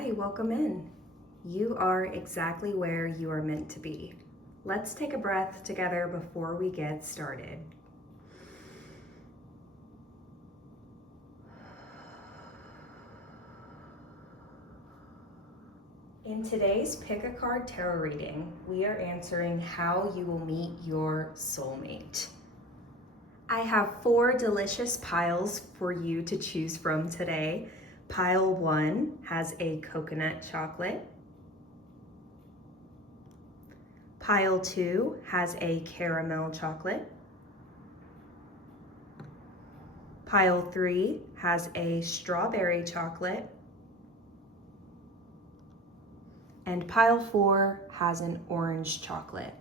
Hi, welcome in. You are exactly where you are meant to be. Let's take a breath together before we get started. In today's Pick a Card Tarot reading, we are answering how you will meet your soulmate. I have 4 delicious piles for you to choose from today. Pile 1 has a coconut chocolate. Pile 2 has a caramel chocolate. Pile 3 has a strawberry chocolate. And pile 4 has an orange chocolate.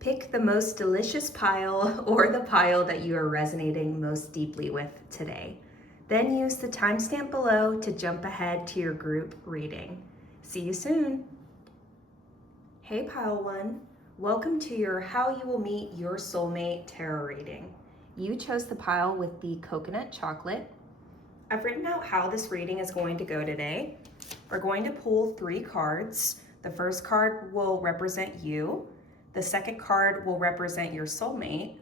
Pick the most delicious pile or the pile that you are resonating most deeply with today. Then use the timestamp below to jump ahead to your group reading. See you soon. Hey pile 1, welcome to your How You Will Meet Your Soulmate tarot reading. You chose the pile with the coconut chocolate. I've written out how this reading is going to go today. We're going to pull 3 cards. The first card will represent you. The second card will represent your soulmate.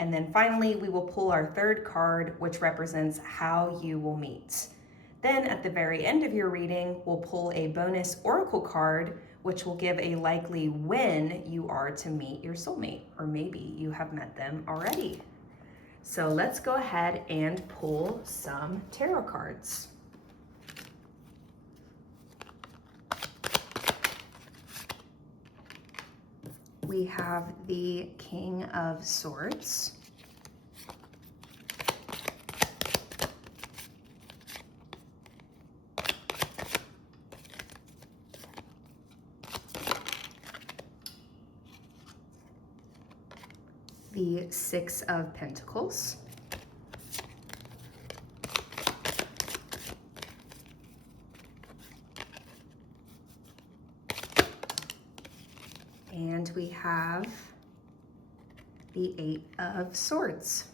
And then finally, we will pull our third card, which represents how you will meet. Then at the very end of your reading, we'll pull a bonus oracle card, which will give a likely when you are to meet your soulmate, or maybe you have met them already. So let's go ahead and pull some tarot cards. We have the King of Swords. The Six of Pentacles. And we have the Eight of Swords.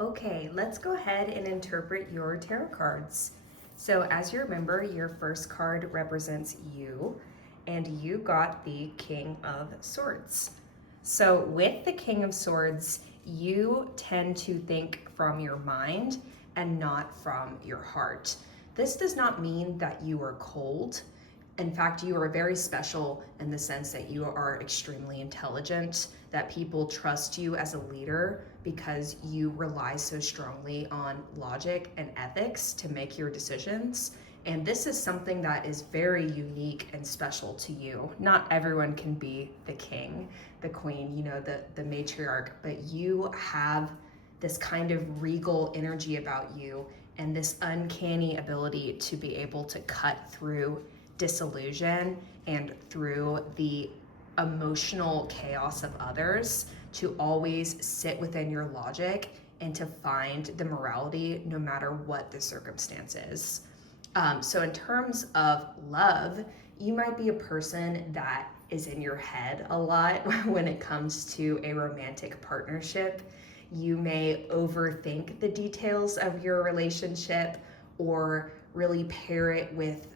Okay, let's go ahead and interpret your tarot cards. So as you remember, your first card represents you, and you got the King of Swords. So with the King of Swords, you tend to think from your mind and not from your heart. This does not mean that you are cold. In fact, you are very special in the sense that you are extremely intelligent, that people trust you as a leader because you rely so strongly on logic and ethics to make your decisions. And this is something that is very unique and special to you. Not everyone can be the king, the queen, the matriarch, but you have this kind of regal energy about you and this uncanny ability to be able to cut through disillusion and through the emotional chaos of others to always sit within your logic and to find the morality no matter what the circumstance is. So in terms of love, you might be a person that is in your head a lot when it comes to a romantic partnership. You may overthink the details of your relationship or really pair it with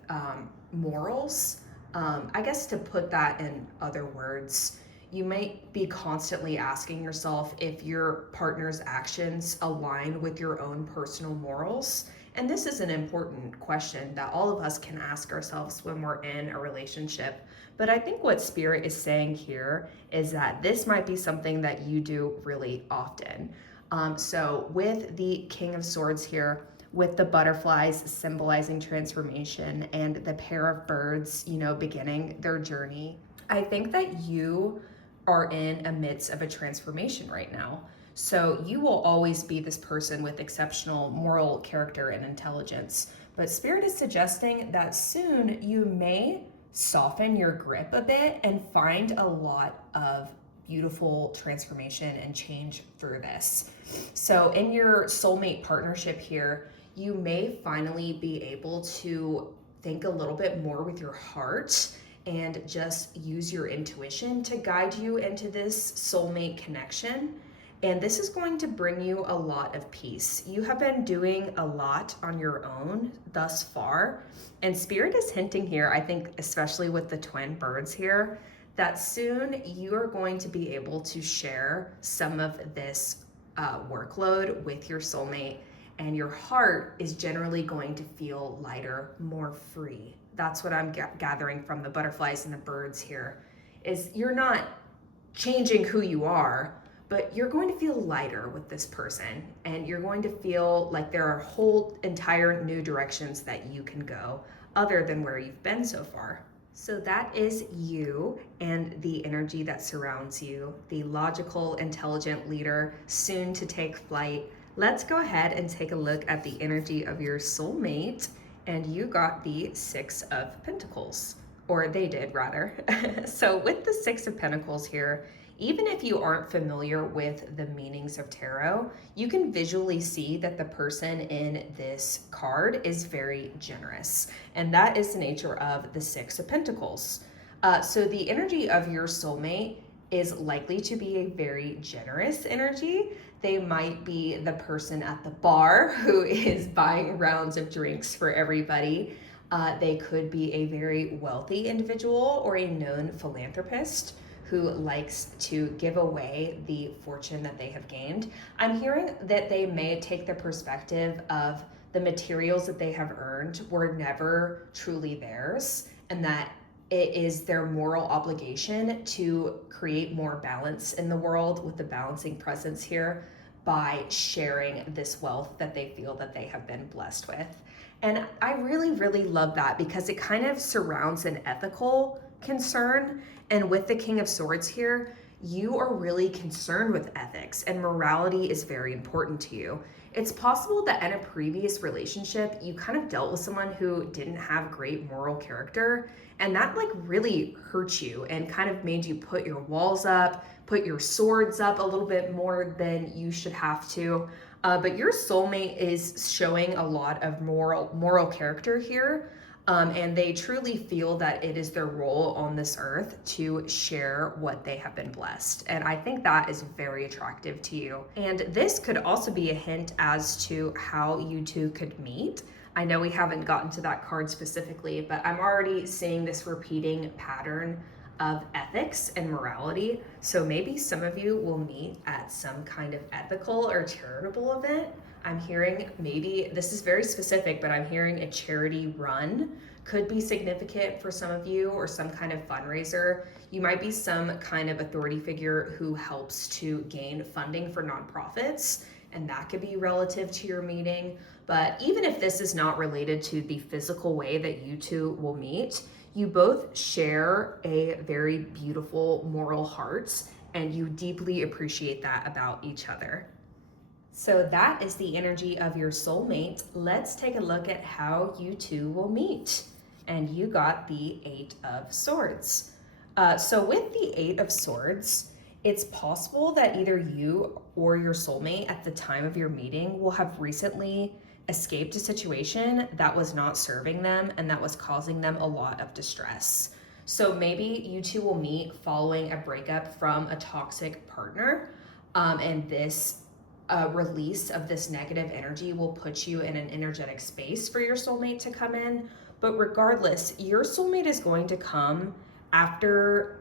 morals. I guess to put that in other words, you might be constantly asking yourself if your partner's actions align with your own personal morals. And this is an important question that all of us can ask ourselves when we're in a relationship. But I think what Spirit is saying here is that this might be something that you do really often. So with the King of Swords here, with the butterflies symbolizing transformation and the pair of birds, beginning their journey, I think that you are in a midst of a transformation right now. So you will always be this person with exceptional moral character and intelligence. But Spirit is suggesting that soon you may soften your grip a bit and find a lot of beautiful transformation and change through this. So in your soulmate partnership here, you may finally be able to think a little bit more with your heart and just use your intuition to guide you into this soulmate connection. And this is going to bring you a lot of peace. You have been doing a lot on your own thus far. And Spirit is hinting here, I think, especially with the twin birds here, that soon you are going to be able to share some of this workload with your soulmate, and your heart is generally going to feel lighter, more free. That's what I'm gathering from the butterflies and the birds here, is you're not changing who you are, but you're going to feel lighter with this person, and you're going to feel like there are whole entire new directions that you can go other than where you've been so far. So that is you and the energy that surrounds you, the logical, intelligent leader, soon to take flight. Let's go ahead and take a look at the energy of your soulmate, and you got the Six of Pentacles, or they did rather. So with the Six of Pentacles here, even if you aren't familiar with the meanings of tarot, you can visually see that the person in this card is very generous. And that is the nature of the Six of Pentacles. So the energy of your soulmate is likely to be a very generous energy. They might be the person at the bar who is buying rounds of drinks for everybody. They could be a very wealthy individual or a known philanthropist who likes to give away the fortune that they have gained. I'm hearing that they may take the perspective of the materials that they have earned were never truly theirs, and that it is their moral obligation to create more balance in the world with the balancing presence here by sharing this wealth that they feel that they have been blessed with. And I really, really love that, because it kind of surrounds an ethical concern. And with the King of Swords here, you are really concerned with ethics, and morality is very important to you. It's possible that in a previous relationship, you kind of dealt with someone who didn't have great moral character, and that like really hurt you and kind of made you put your walls up, put your swords up a little bit more than you should have to. But your soulmate is showing a lot of moral character here. And they truly feel that it is their role on this earth to share what they have been blessed. And I think that is very attractive to you. And this could also be a hint as to how you two could meet. I know we haven't gotten to that card specifically, but I'm already seeing this repeating pattern of ethics and morality. So maybe some of you will meet at some kind of ethical or charitable event. I'm hearing, maybe this is very specific, but I'm hearing a charity run could be significant for some of you, or some kind of fundraiser. You might be some kind of authority figure who helps to gain funding for nonprofits, and that could be relative to your meeting. But even if this is not related to the physical way that you two will meet, you both share a very beautiful moral heart, and you deeply appreciate that about each other. So that is the energy of your soulmate. Let's take a look at how you two will meet. And you got the Eight of Swords. So with the Eight of Swords, it's possible that either you or your soulmate at the time of your meeting will have recently escaped a situation that was not serving them and that was causing them a lot of distress. So maybe you two will meet following a breakup from a toxic partner, and this release of this negative energy will put you in an energetic space for your soulmate to come in. But regardless, your soulmate is going to come after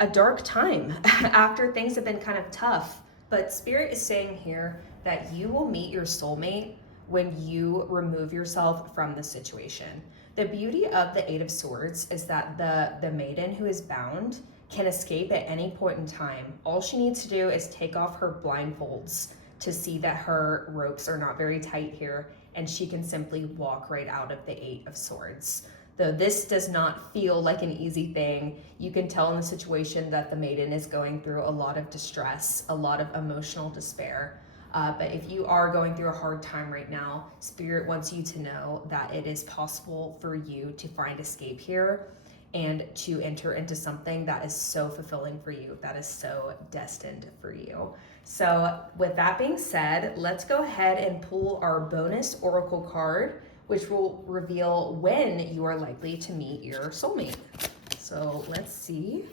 a dark time, after things have been kind of tough. But Spirit is saying here that you will meet your soulmate when you remove yourself from the situation. The beauty of the Eight of Swords is that the maiden who is bound can escape at any point in time. All she needs to do is take off her blindfolds to see that her ropes are not very tight here, and she can simply walk right out of the Eight of Swords. Though this does not feel like an easy thing, you can tell in the situation that the maiden is going through a lot of distress, a lot of emotional despair. But if you are going through a hard time right now, Spirit wants you to know that it is possible for you to find escape here and to enter into something that is so fulfilling for you, that is so destined for you. So with that being said, let's go ahead and pull our bonus oracle card, which will reveal when you are likely to meet your soulmate. So let's see.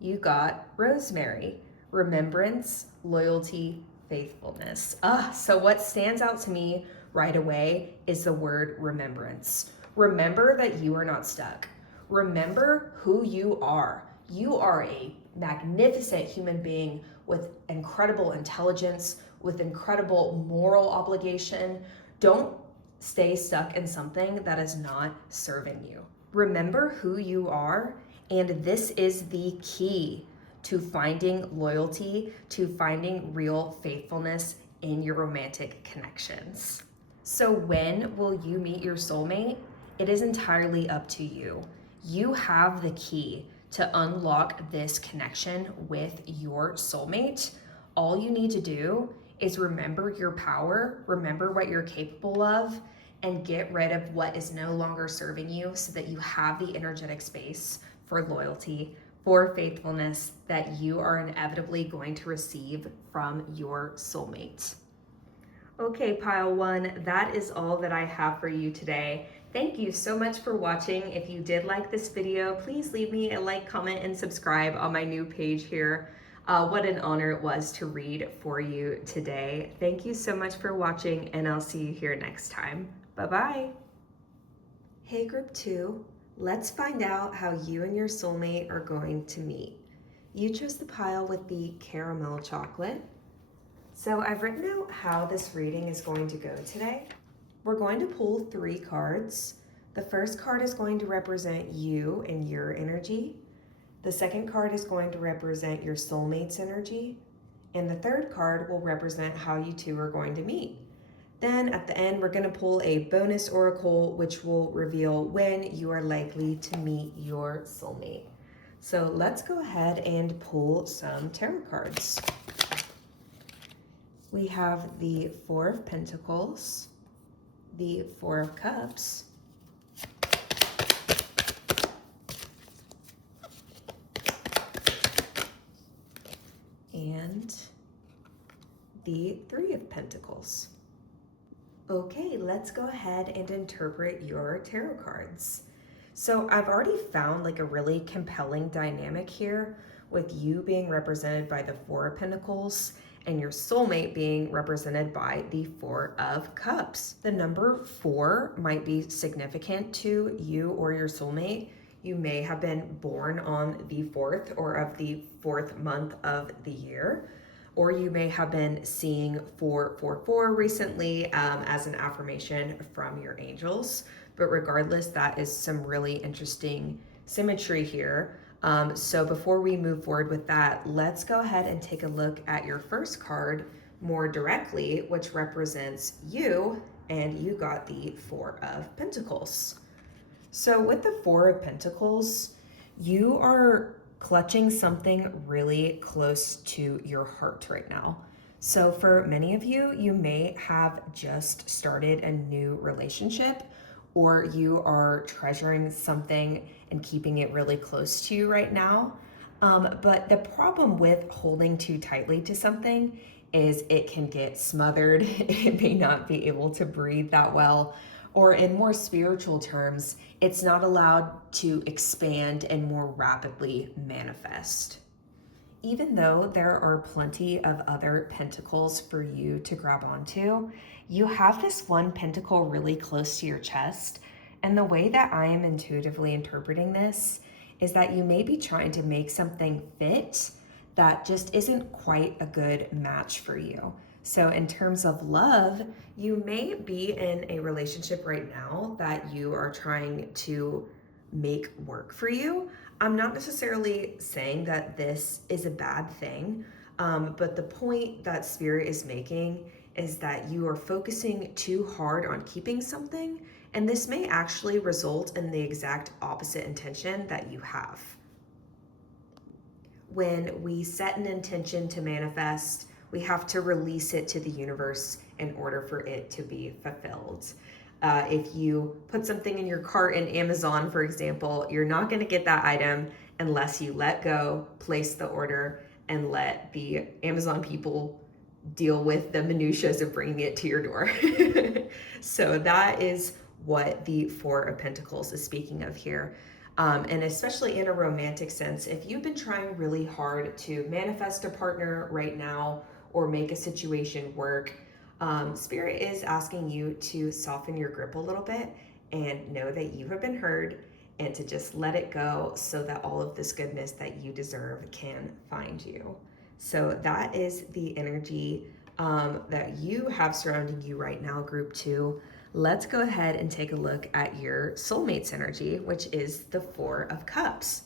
You got Rosemary. remembrance, loyalty, faithfulness. So what stands out to me right away is the word remembrance. Remember that you are not stuck. Remember who you are. You are a magnificent human being with incredible intelligence, with incredible moral obligation. Don't stay stuck in something that is not serving you. Remember who you are, and this is the key to finding loyalty, to finding real faithfulness in your romantic connections. So when will you meet your soulmate? It is entirely up to you. You have the key to unlock this connection with your soulmate. All you need to do is remember your power, remember what you're capable of, and get rid of what is no longer serving you so that you have the energetic space for loyalty, for faithfulness that you are inevitably going to receive from your soulmate. Okay, pile one, that is all that I have for you today. Thank you so much for watching. If you did like this video, please leave me a like, comment, and subscribe on my new page here. What an honor it was to read for you today. Thank you so much for watching, and I'll see you here next time. Bye-bye. Hey, group 2, let's find out how you and your soulmate are going to meet. You chose the pile with the caramel chocolate. So I've written out how this reading is going to go today. We're going to pull 3 cards. The first card is going to represent you and your energy. The second card is going to represent your soulmate's energy. And the third card will represent how you two are going to meet. Then at the end, we're going to pull a bonus oracle, which will reveal when you are likely to meet your soulmate. So let's go ahead and pull some tarot cards. We have the 4 of Pentacles, the 4 of Cups, and the 3 of Pentacles. Okay, let's go ahead and interpret your tarot cards. So I've already found like a really compelling dynamic here with you being represented by the 4 of Pentacles and your soulmate being represented by the 4 of Cups. The number 4 might be significant to you or your soulmate. You may have been born on the 4th or of the 4th month of the year, or you may have been seeing 444 recently as an affirmation from your angels. But regardless, that is some really interesting symmetry here. So before we move forward with that, let's go ahead and take a look at your first card more directly, which represents you, and you got the 4 of Pentacles. So with the 4 of Pentacles, you are clutching something really close to your heart right now. So for many of you, you may have just started a new relationship, or you are treasuring something and keeping it really close to you right now. But the problem with holding too tightly to something is it can get smothered. It may not be able to breathe that well, or in more spiritual terms, it's not allowed to expand and more rapidly manifest. Even though there are plenty of other pentacles for you to grab onto, you have this one pentacle really close to your chest. And the way that I am intuitively interpreting this is that you may be trying to make something fit that just isn't quite a good match for you. So in terms of love, you may be in a relationship right now that you are trying to make work for you. I'm not necessarily saying that this is a bad thing, but the point that Spirit is making is that you are focusing too hard on keeping something, and this may actually result in the exact opposite intention that you have. When we set an intention to manifest, we have to release it to the universe in order for it to be fulfilled. If you put something in your cart in Amazon, for example, you're not going to get that item unless you let go, place the order, and let the Amazon people deal with the minutiae of bringing it to your door. So that is what the 4 of Pentacles is speaking of here. And especially in a romantic sense, if you've been trying really hard to manifest a partner right now or make a situation work, Spirit is asking you to soften your grip a little bit and know that you have been heard and to just let it go so that all of this goodness that you deserve can find you. So that is the energy that you have surrounding you right now, group 2. Let's go ahead and take a look at your soulmate's energy, which is the 4 of Cups.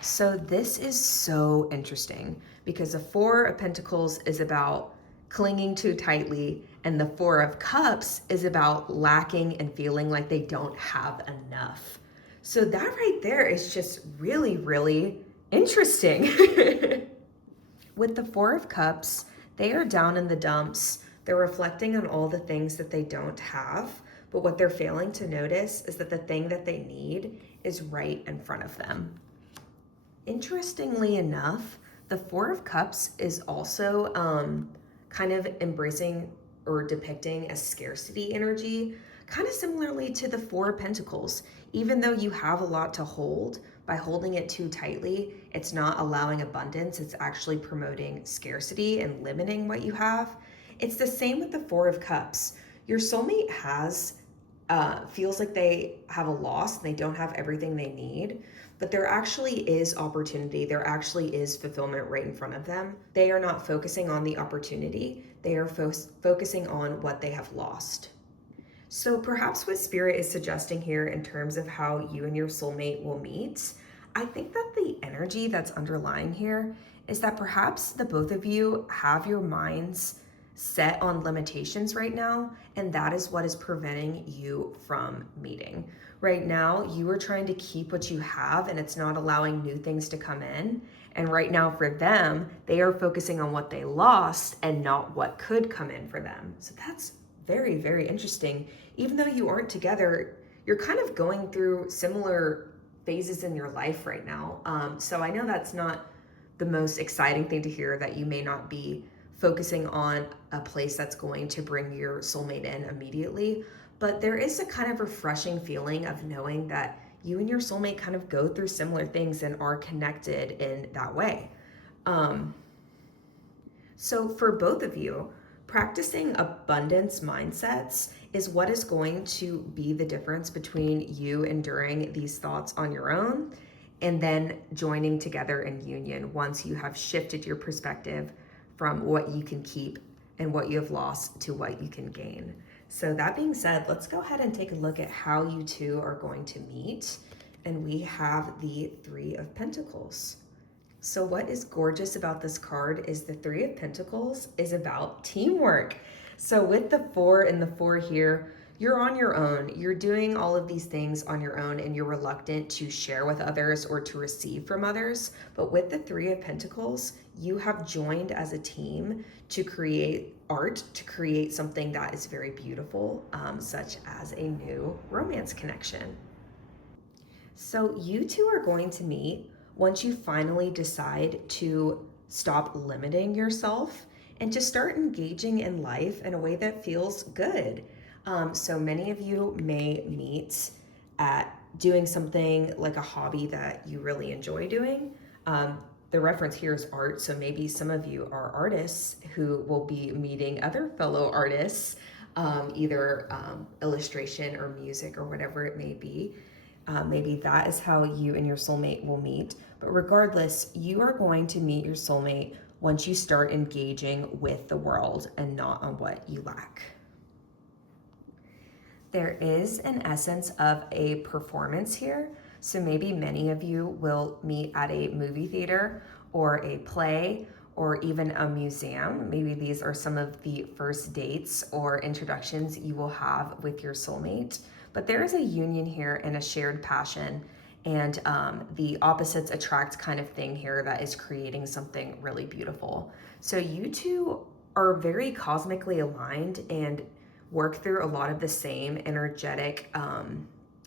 So this is so interesting because the 4 of Pentacles is about clinging too tightly, and the 4 of Cups is about lacking and feeling like they don't have enough. So that right there is just really, really interesting. With the 4 of Cups, they are down in the dumps. They're reflecting on all the things that they don't have, but what they're failing to notice is that the thing that they need is right in front of them. Interestingly enough, the 4 of Cups is also kind of embracing or depicting a scarcity energy, kind of similarly to the 4 of Pentacles. Even though you have a lot to hold, by holding it too tightly, it's not allowing abundance, it's actually promoting scarcity and limiting what you have. It's the same with the 4 of Cups. Your soulmate feels like they have a loss, they don't have everything they need, but there actually is opportunity, there actually is fulfillment right in front of them. They are not focusing on the opportunity, they are focusing on what they have lost. So perhaps what Spirit is suggesting here in terms of how you and your soulmate will meet, I think that the energy that's underlying here is that perhaps the both of you have your minds set on limitations right now, and that is what is preventing you from meeting. Right now, you are trying to keep what you have, and it's not allowing new things to come in. And right now for them, they are focusing on what they lost and not what could come in for them. So that's very, very interesting. Even though you aren't together, you're kind of going through similar phases in your life right now. So I know that's not the most exciting thing to hear, that you may not be focusing on a place that's going to bring your soulmate in immediately, but there is a kind of refreshing feeling of knowing that you and your soulmate kind of go through similar things and are connected in that way. So for both of you, practicing abundance mindsets is what is going to be the difference between you enduring these thoughts on your own and then joining together in union once you have shifted your perspective from what you can keep and what you have lost to what you can gain. So that being said, let's go ahead and take a look at how you two are going to meet. And we have the 3 of Pentacles. So what is gorgeous about this card is the 3 of Pentacles is about teamwork. So with the 4 and the 4 here, you're on your own. You're doing all of these things on your own and you're reluctant to share with others or to receive from others. But with the 3 of Pentacles, you have joined as a team to create art, to create something that is very beautiful, such as a new romance connection. So you two are going to meet once you finally decide to stop limiting yourself and to start engaging in life in a way that feels good. So many of you may meet at doing something like a hobby that you really enjoy doing. The reference here is art, so maybe some of you are artists who will be meeting other fellow artists, either illustration or music or whatever it may be. Maybe that is how you and your soulmate will meet. But regardless, you are going to meet your soulmate once you start engaging with the world and not on what you lack. There is an essence of a performance here. So maybe many of you will meet at a movie theater or a play or even a museum. Maybe these are some of the first dates or introductions you will have with your soulmate. But there is a union here and a shared passion and the opposites attract kind of thing here that is creating something really beautiful. So you two are very cosmically aligned and work through a lot of the same energetic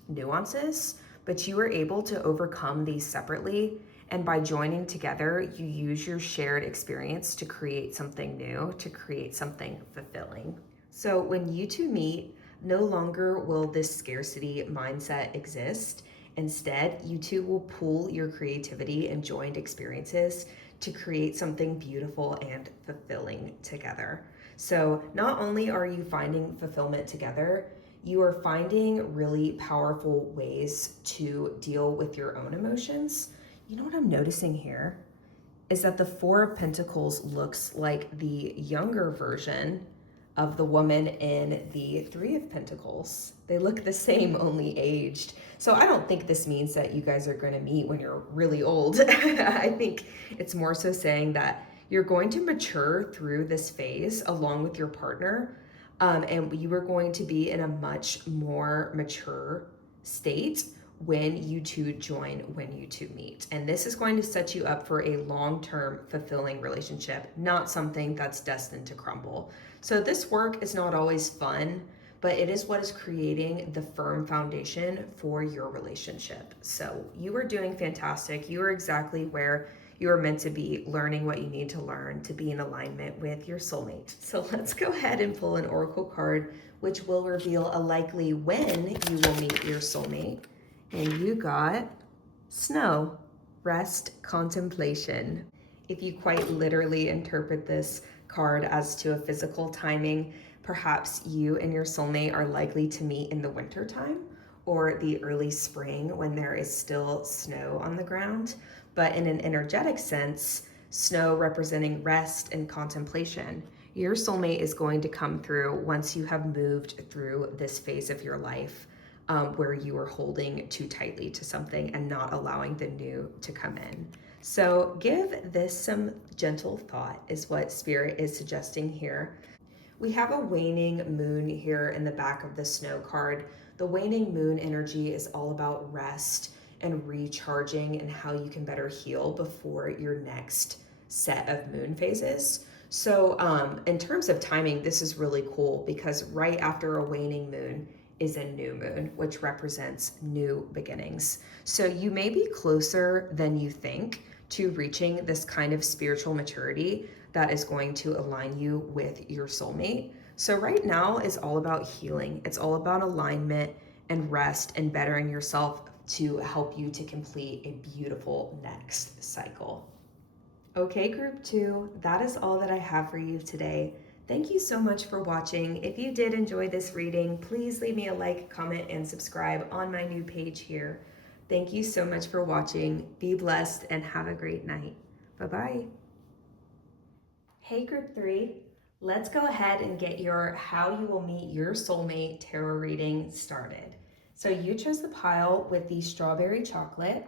nuances, but you are able to overcome these separately. And by joining together, you use your shared experience to create something new, to create something fulfilling. So when you two meet, no longer will this scarcity mindset exist, Instead, you two will pool your creativity and joined experiences to create something beautiful and fulfilling together. So, not only are you finding fulfillment together, you are finding really powerful ways to deal with your own emotions. You know what I'm noticing here is that the Four of Pentacles looks like the younger version of the woman in the Three of Pentacles. They look the same, only aged. So I don't think this means that you guys are going to meet when you're really old. I think it's more so saying that you're going to mature through this phase along with your partner, and you are going to be in a much more mature state when you two join, when you two meet. And this is going to set you up for a long-term fulfilling relationship, not something that's destined to crumble. So this work is not always fun, but it is what is creating the firm foundation for your relationship. So you are doing fantastic. You are exactly where you are meant to be, learning what you need to learn to be in alignment with your soulmate. So let's go ahead and pull an oracle card, which will reveal a likely when you will meet your soulmate. And you got snow, rest, contemplation. If you quite literally interpret this card as to a physical timing, perhaps you and your soulmate are likely to meet in the winter time or the early spring when there is still snow on the ground. But in an energetic sense, snow representing rest and contemplation. Your soulmate is going to come through once you have moved through this phase of your life. Where you are holding too tightly to something and not allowing the new to come in. So give this some gentle thought is what Spirit is suggesting here. We have a waning moon here in the back of the snow card. The waning moon energy is all about rest and recharging and how you can better heal before your next set of moon phases. So in terms of timing, this is really cool because right after a waning moon is a new moon, which represents new beginnings. So you may be closer than you think to reaching this kind of spiritual maturity that is going to align you with your soulmate. So right now is all about healing. It's all about alignment and rest and bettering yourself to help you to complete a beautiful next cycle. Okay, group 2, that is all that I have for you today. Thank you so much for watching. If you did enjoy this reading, please leave me a like, comment, and subscribe on my new page here. Thank you so much for watching. Be blessed and have a great night. Bye-bye. Hey, group 3, let's go ahead and get your How You Will Meet Your Soulmate tarot reading started. So you chose the pile with the strawberry chocolate.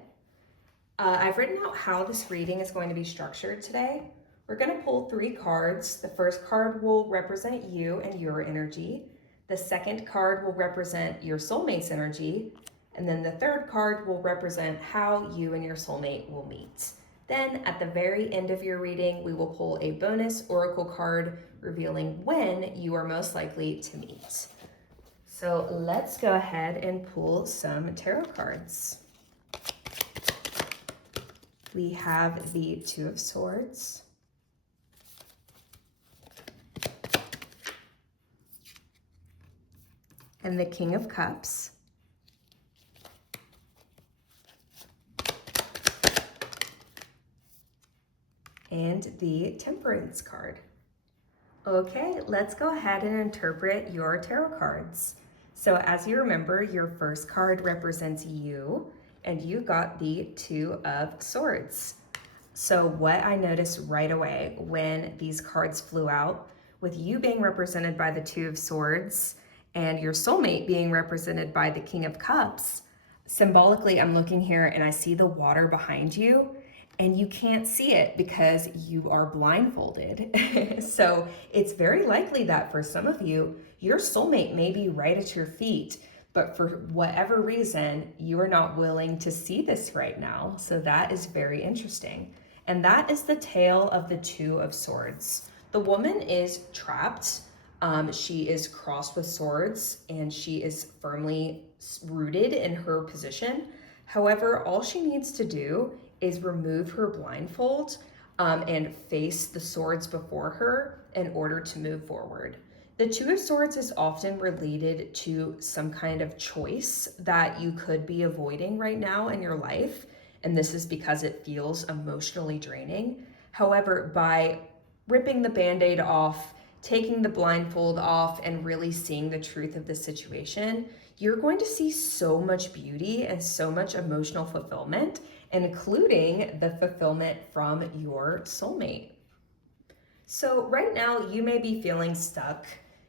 I've written out how this reading is going to be structured today. We're going to pull 3 cards. The first card will represent you and your energy. The second card will represent your soulmate's energy. And then the third card will represent how you and your soulmate will meet. Then at the very end of your reading, we will pull a bonus oracle card revealing when you are most likely to meet. So let's go ahead and pull some tarot cards. We have the Two of Swords, and the King of Cups, and the Temperance card. Okay, let's go ahead and interpret your tarot cards. So as you remember, your first card represents you, and you got the Two of Swords. So what I noticed right away when these cards flew out, with you being represented by the Two of Swords and your soulmate being represented by the King of Cups, symbolically I'm looking here and I see the water behind you and you can't see it because you are blindfolded. So it's very likely that for some of you, your soulmate may be right at your feet, but for whatever reason, you are not willing to see this right now. So that is very interesting. And that is the tale of the Two of Swords. The woman is trapped. She is crossed with swords and she is firmly rooted in her position. However, all she needs to do is remove her blindfold and face the swords before her in order to move forward. The Two of Swords is often related to some kind of choice that you could be avoiding right now in your life, and this is because it feels emotionally draining. However, by ripping the band-aid off, taking the blindfold off, and really seeing the truth of the situation, you're going to see so much beauty and so much emotional fulfillment, including the fulfillment from your soulmate. So right now you may be feeling stuck.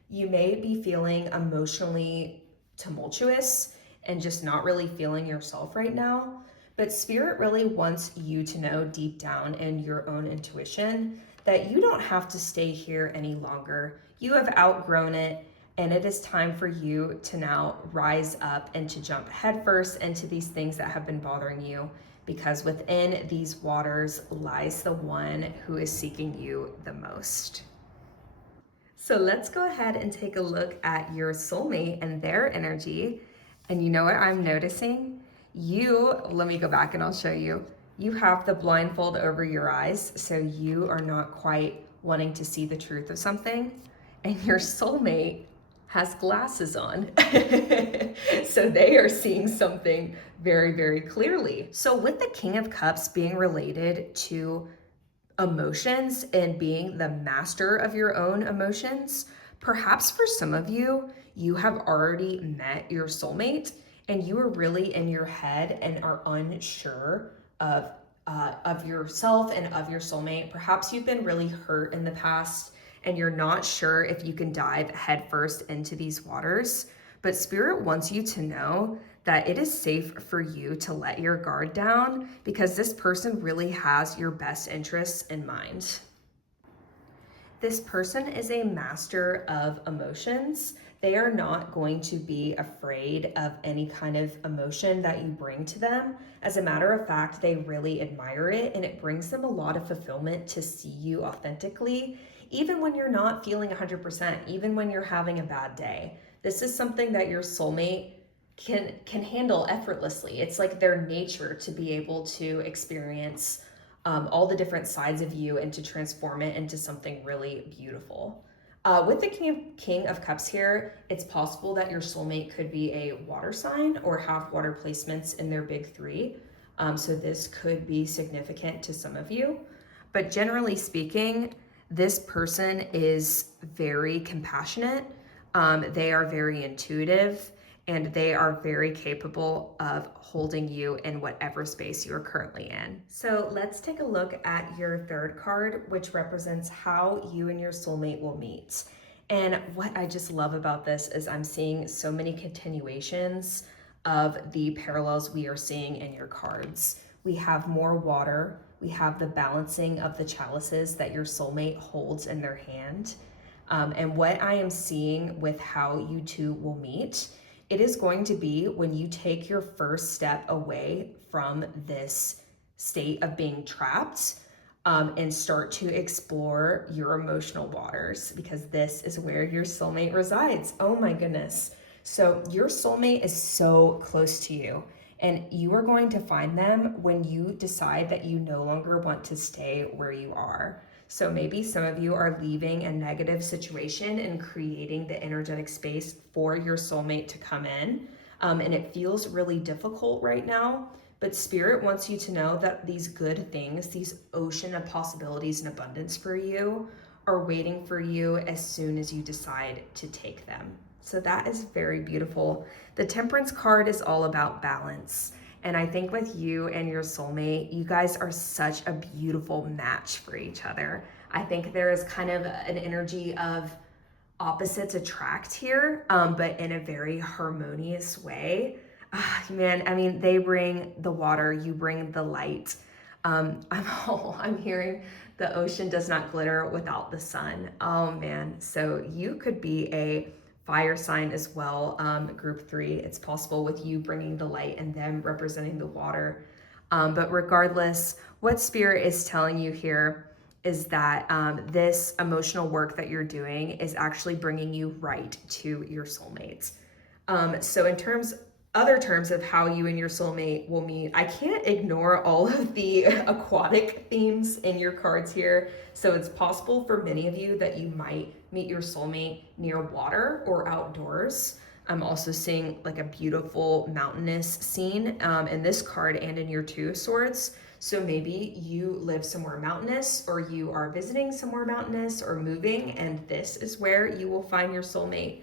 You may be feeling emotionally tumultuous and just not really feeling yourself right now. But Spirit really wants you to know deep down in your own intuition that you don't have to stay here any longer. You have outgrown it, and it is time for you to now rise up and to jump headfirst into these things that have been bothering you, because within these waters lies the one who is seeking you the most. So let's go ahead and take a look at your soulmate and their energy. And you know what I'm noticing? Let me go back and I'll show you. You have the blindfold over your eyes, so you are not quite wanting to see the truth of something. And your soulmate has glasses on. So they are seeing something very, very clearly. So with the King of Cups being related to emotions and being the master of your own emotions, perhaps for some of you, you have already met your soulmate and you are really in your head and are unsure of yourself and of your soulmate. Perhaps you've been really hurt in the past and you're not sure if you can dive headfirst into these waters. But Spirit wants you to know that it is safe for you to let your guard down, because this person really has your best interests in mind. This person is a master of emotions. They are not going to be afraid of any kind of emotion that you bring to them. As a matter of fact, they really admire it, and it brings them a lot of fulfillment to see you authentically, even when you're not feeling 100%, even when you're having a bad day. This is something that your soulmate can handle effortlessly. It's like their nature to be able to experience all the different sides of you and to transform it into something really beautiful. With the King of Cups here, it's possible that your soulmate could be a water sign or have water placements in their big three. So this could be significant to some of you. But generally speaking, this person is very compassionate. They are very intuitive, and they are very capable of holding you in whatever space you are currently in. So let's take a look at your third card, which represents how you and your soulmate will meet. And what I just love about this is I'm seeing so many continuations of the parallels we are seeing in your cards. We have more water. We have the balancing of the chalices that your soulmate holds in their hand. And what I am seeing with how you two will meet, it is going to be when you take your first step away from this state of being trapped, and start to explore your emotional waters, because this is where your soulmate resides. Oh my goodness. So your soulmate is so close to you, and you are going to find them when you decide that you no longer want to stay where you are. So maybe some of you are leaving a negative situation and creating the energetic space for your soulmate to come in. And it feels really difficult right now, but Spirit wants you to know that these good things, these ocean of possibilities and abundance for you, are waiting for you as soon as you decide to take them. So that is very beautiful. The Temperance card is all about balance. And I think with you and your soulmate, you guys are such a beautiful match for each other. I think there is kind of an energy of opposites attract here, but in a very harmonious way. Man, I mean, they bring the water, you bring the light. I'm hearing the ocean does not glitter without the sun. Oh man, so you could be a fire sign as well, group 3. It's possible with you bringing the light and them representing the water. But regardless, what Spirit is telling you here is that this emotional work that you're doing is actually bringing you right to your soulmates. So in terms other terms of how you and your soulmate will meet, I can't ignore all of the aquatic themes in your cards here. So it's possible for many of you that you might meet your soulmate near water or outdoors. I'm also seeing like a beautiful mountainous scene in this card and in your Two of Swords. So maybe you live somewhere mountainous, or you are visiting somewhere mountainous or moving, and this is where you will find your soulmate.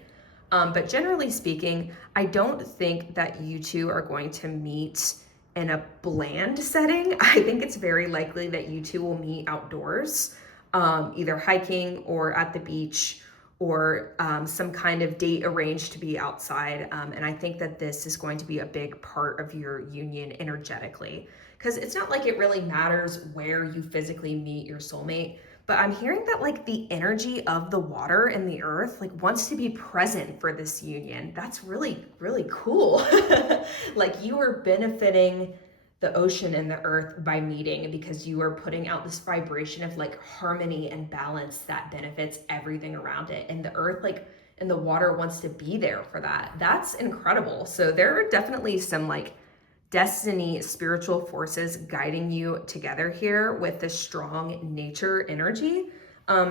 But generally speaking, I don't think that you two are going to meet in a bland setting. I think it's very likely that you two will meet outdoors, either hiking or at the beach, or some kind of date arranged to be outside. And I think that this is going to be a big part of your union energetically, because it's not like it really matters where you physically meet your soulmate, but I'm hearing that like the energy of the water and the earth like wants to be present for this union. That's really, really cool. Like you are benefiting the ocean and the earth by meeting, because you are putting out this vibration of like harmony and balance that benefits everything around it. And the earth like and the water wants to be there for that. That's incredible. So there are definitely some like destiny spiritual forces guiding you together here with this strong nature energy.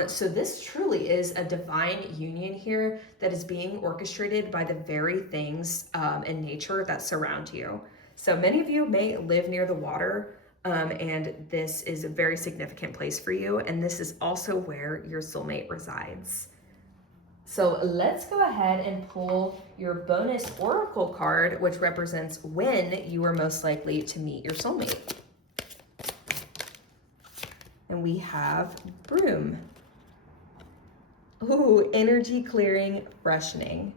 So this truly is a divine union here that is being orchestrated by the very things in nature that surround you. So many of you may live near the water, and this is a very significant place for you. And this is also where your soulmate resides. So let's go ahead and pull your bonus oracle card, which represents when you are most likely to meet your soulmate. And we have Broom. Ooh, energy clearing, freshening.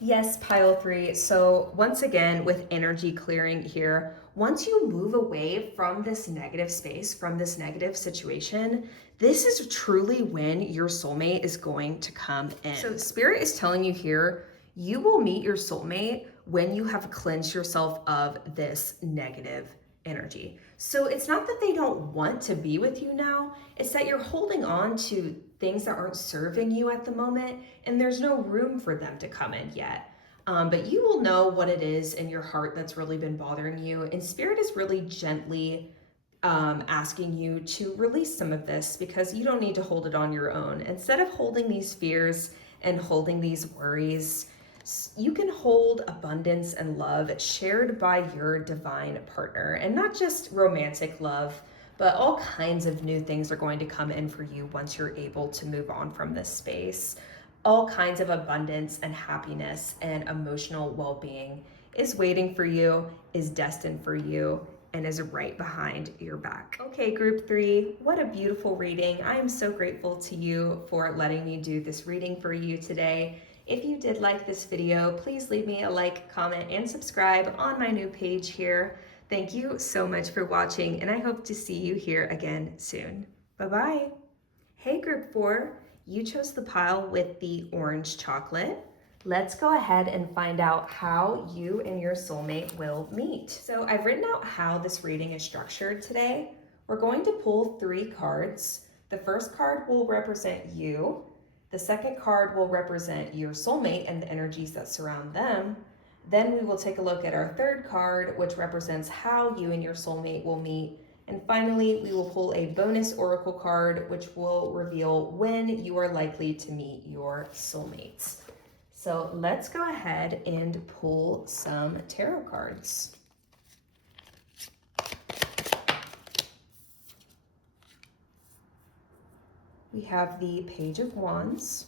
Yes, pile 3. So once again, with energy clearing here, once you move away from this negative space, from this negative situation, this is truly when your soulmate is going to come in. So Spirit is telling you here, you will meet your soulmate when you have cleansed yourself of this negative energy. So it's not that they don't want to be with you now, it's that you're holding on to things that aren't serving you at the moment, and there's no room for them to come in yet. But you will know what it is in your heart that's really been bothering you, and Spirit is really gently asking you to release some of this, because you don't need to hold it on your own. Instead of holding these fears and holding these worries, you can hold abundance and love shared by your divine partner, and not just romantic love, but all kinds of new things are going to come in for you once you're able to move on from this space. All kinds of abundance and happiness and emotional well-being is waiting for you, is destined for you, and is right behind your back. Okay, group 3, what a beautiful reading. I am so grateful to you for letting me do this reading for you today. If you did like this video, please leave me a like, comment, and subscribe on my new page here. Thank you so much for watching, and I hope to see you here again soon. Bye-bye. Hey, group 4, you chose the pile with the orange chocolate. Let's go ahead and find out how you and your soulmate will meet. So I've written out how this reading is structured today. We're going to pull 3 cards. The first card will represent you. The second card will represent your soulmate and the energies that surround them. Then we will take a look at our third card, which represents how you and your soulmate will meet. And finally, we will pull a bonus oracle card, which will reveal when you are likely to meet your soulmates. So let's go ahead and pull some tarot cards. We have the Page of Wands.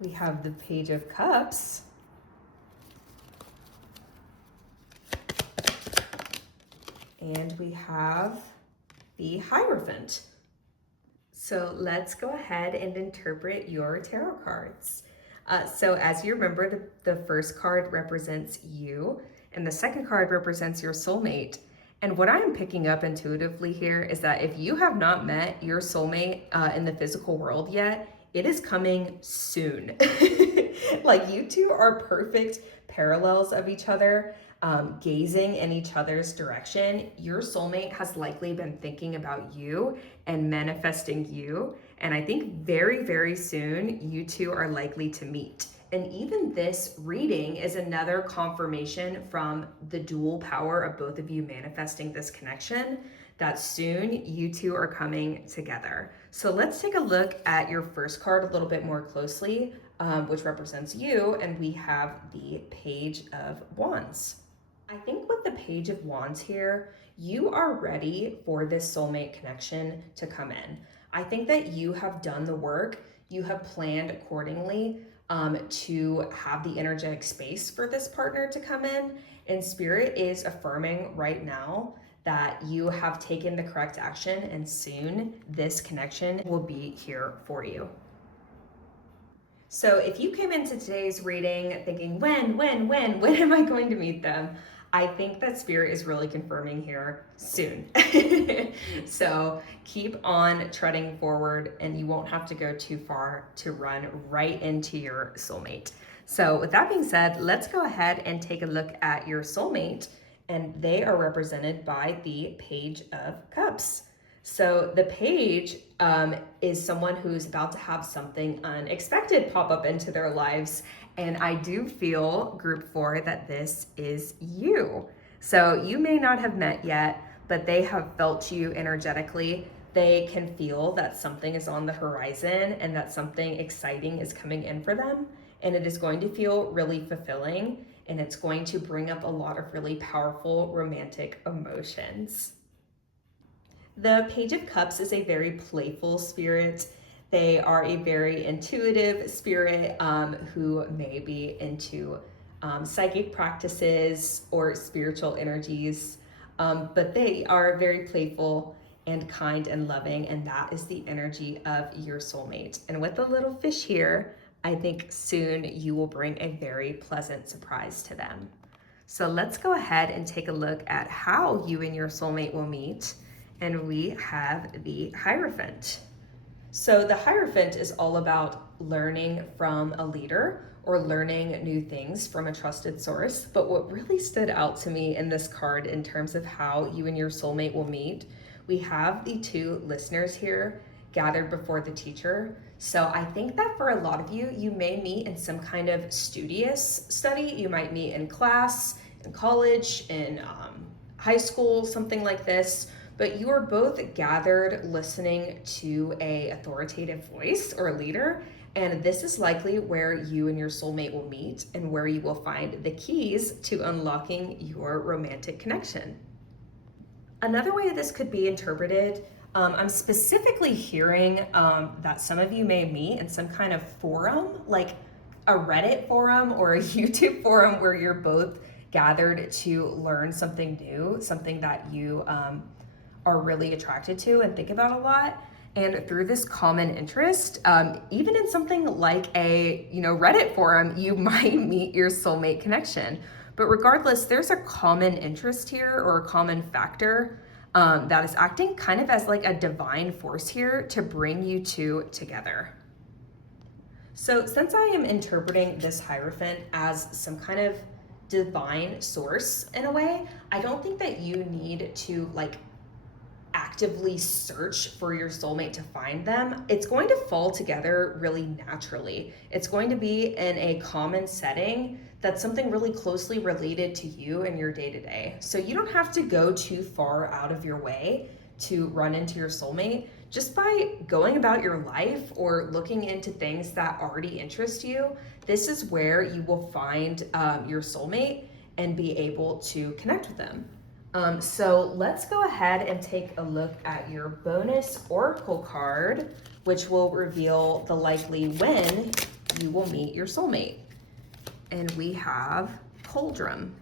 We have the Page of Cups. And we have the Hierophant. So let's go ahead and interpret your tarot cards. So as you remember, the first card represents you, and the second card represents your soulmate. And what I'm picking up intuitively here is that if you have not met your soulmate in the physical world yet, it is coming soon. Like, you two are perfect parallels of each other. gazing in each other's direction, your soulmate has likely been thinking about you and manifesting you. And I think very, very soon, you two are likely to meet. And even this reading is another confirmation from the dual power of both of you manifesting this connection, that soon you two are coming together. So let's take a look at your first card a little bit more closely, which represents you, and we have the Page of Wands. I think with the Page of Wands here, you are ready for this soulmate connection to come in. I think that you have done the work, you have planned accordingly to have the energetic space for this partner to come in, and Spirit is affirming right now that you have taken the correct action, and soon this connection will be here for you. So if you came into today's reading thinking, when am I going to meet them? I think that Spirit is really confirming here soon. So keep on treading forward, and you won't have to go too far to run right into your soulmate. So with that being said, let's go ahead and take a look at your soulmate, and they are represented by the Page of Cups. So the page is someone who's about to have something unexpected pop up into their lives. And I do feel, group 4, that this is you. So you may not have met yet, but they have felt you energetically. They can feel that something is on the horizon and that something exciting is coming in for them. And it is going to feel really fulfilling, and it's going to bring up a lot of really powerful romantic emotions. The Page of Cups is a very playful spirit. They are a very intuitive spirit who may be into psychic practices or spiritual energies, but they are very playful and kind and loving, and that is the energy of your soulmate. And with the little fish here, I think soon you will bring a very pleasant surprise to them. So let's go ahead and take a look at how you and your soulmate will meet. And we have the Hierophant. So the Hierophant is all about learning from a leader or learning new things from a trusted source. But what really stood out to me in this card in terms of how you and your soulmate will meet, we have the two listeners here gathered before the teacher. So I think that for a lot of you, you may meet in some kind of studious study. You might meet in class, in college, in high school, something like this. But you are both gathered listening to an authoritative voice or leader, and this is likely where you and your soulmate will meet and where you will find the keys to unlocking your romantic connection. Another way this could be interpreted, I'm specifically hearing that some of you may meet in some kind of forum, like a Reddit forum or a YouTube forum, where you're both gathered to learn something new, something that you are really attracted to and think about a lot. And through this common interest, even in something like a Reddit forum, you might meet your soulmate connection. But regardless, there's a common interest here or a common factor that is acting kind of as like a divine force here to bring you two together. So since I am interpreting this Hierophant as some kind of divine source in a way, I don't think that you need to actively search for your soulmate to find them. It's going to fall together really naturally. It's going to be in a common setting that's something really closely related to you and your day-to-day. So you don't have to go too far out of your way to run into your soulmate. Just by going about your life or looking into things that already interest you, this is where you will find your soulmate and be able to connect with them. So let's go ahead and take a look at your bonus oracle card, which will reveal the likely when you will meet your soulmate. And we have Cauldron,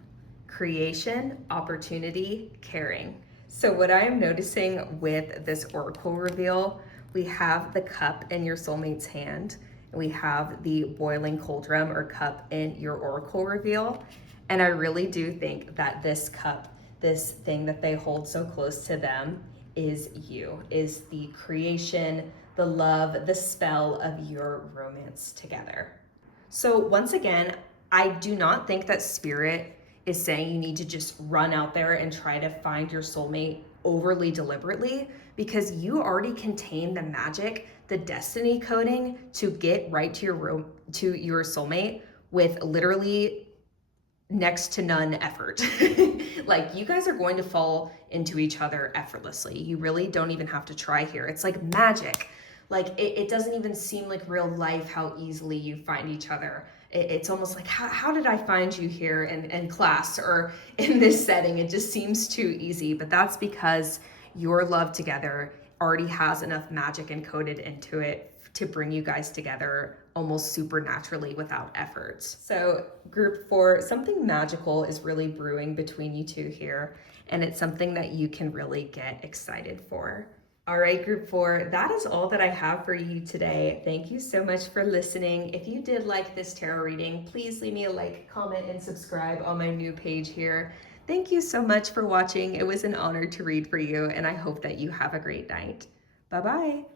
creation, opportunity, caring. So what I am noticing with this oracle reveal, we have the cup in your soulmate's hand, and we have the boiling cauldron or cup in your oracle reveal. And I really do think that this cup, this thing that they hold so close to them, is you, is the creation, the love, the spell of your romance together. So once again, I do not think that Spirit is saying you need to just run out there and try to find your soulmate overly deliberately, because you already contain the magic, the destiny coding to get right to your soulmate with literally next to none effort. Like, you guys are going to fall into each other effortlessly. You really don't even have to try here. It's like magic. Like, it doesn't even seem like real life how easily you find each other. It's almost like, how did I find you here in class or in this setting? It just seems too easy, but that's because your love together already has enough magic encoded into it to bring you guys together almost supernaturally without effort. So group 4, something magical is really brewing between you two here, and it's something that you can really get excited for. All right, group 4, that is all that I have for you today. Thank you so much for listening. If you did like this tarot reading, please leave me a like, comment, and subscribe on my new page here. Thank you so much for watching. It was an honor to read for you, and I hope that you have a great night. Bye-bye.